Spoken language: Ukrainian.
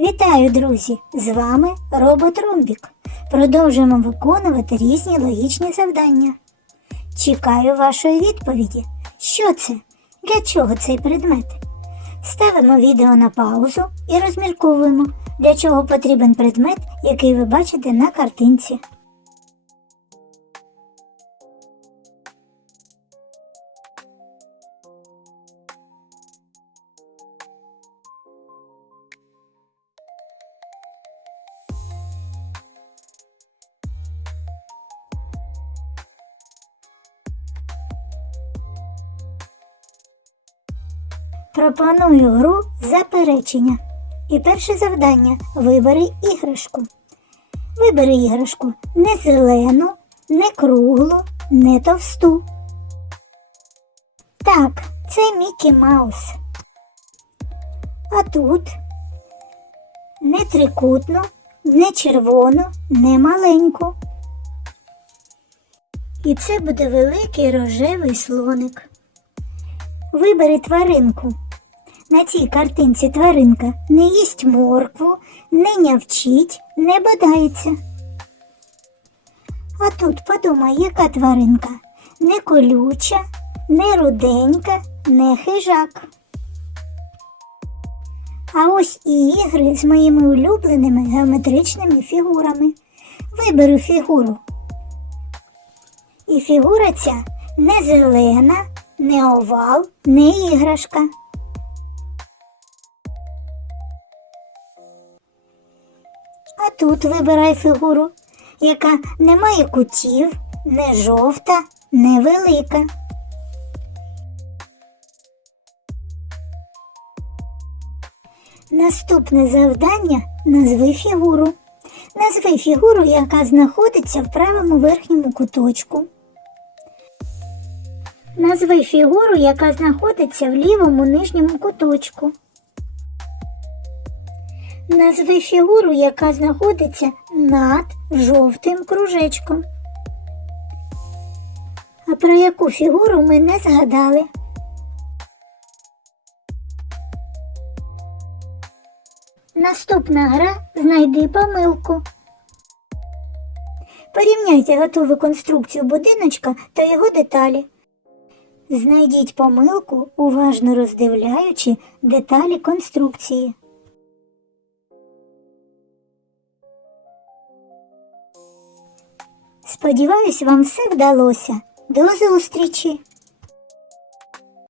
Вітаю, друзі! З вами робот Ромбік. Продовжуємо виконувати різні логічні завдання. Чекаю вашої відповіді. Що це? Для чого цей предмет? Ставимо відео на паузу і розмірковуємо, для чого потрібен предмет, який ви бачите на картинці. Пропоную гру заперечення. І перше завдання вибери іграшку. Вибери іграшку не зелену, не круглу, не товсту. Так, це Мікі Маус. А тут не трикутну, не червону, не маленьку. І це буде великий рожевий слоник. Вибери тваринку. На цій картинці тваринка не їсть моркву, не нявчить, не бодається. А тут подумай, яка тваринка не колюча, не руденька, не хижак. А ось і ігри з моїми улюбленими геометричними фігурами. Виберу фігуру. І фігура ця не зелена, не овал, не іграшка. А тут вибирай фігуру, яка не має кутів, не жовта, не велика. Наступне завдання назви фігуру. Назви фігуру, яка знаходиться в правому верхньому куточку. Назви фігуру, яка знаходиться в лівому нижньому куточку. Назви фігуру, яка знаходиться над жовтим кружечком. А про яку фігуру ми не згадали? Наступна гра знайди помилку. Порівняйте готову конструкцію будиночка та його деталі. Знайдіть помилку, уважно роздивляючи деталі конструкції. Сподіваюсь, вам все вдалося. До зустрічі!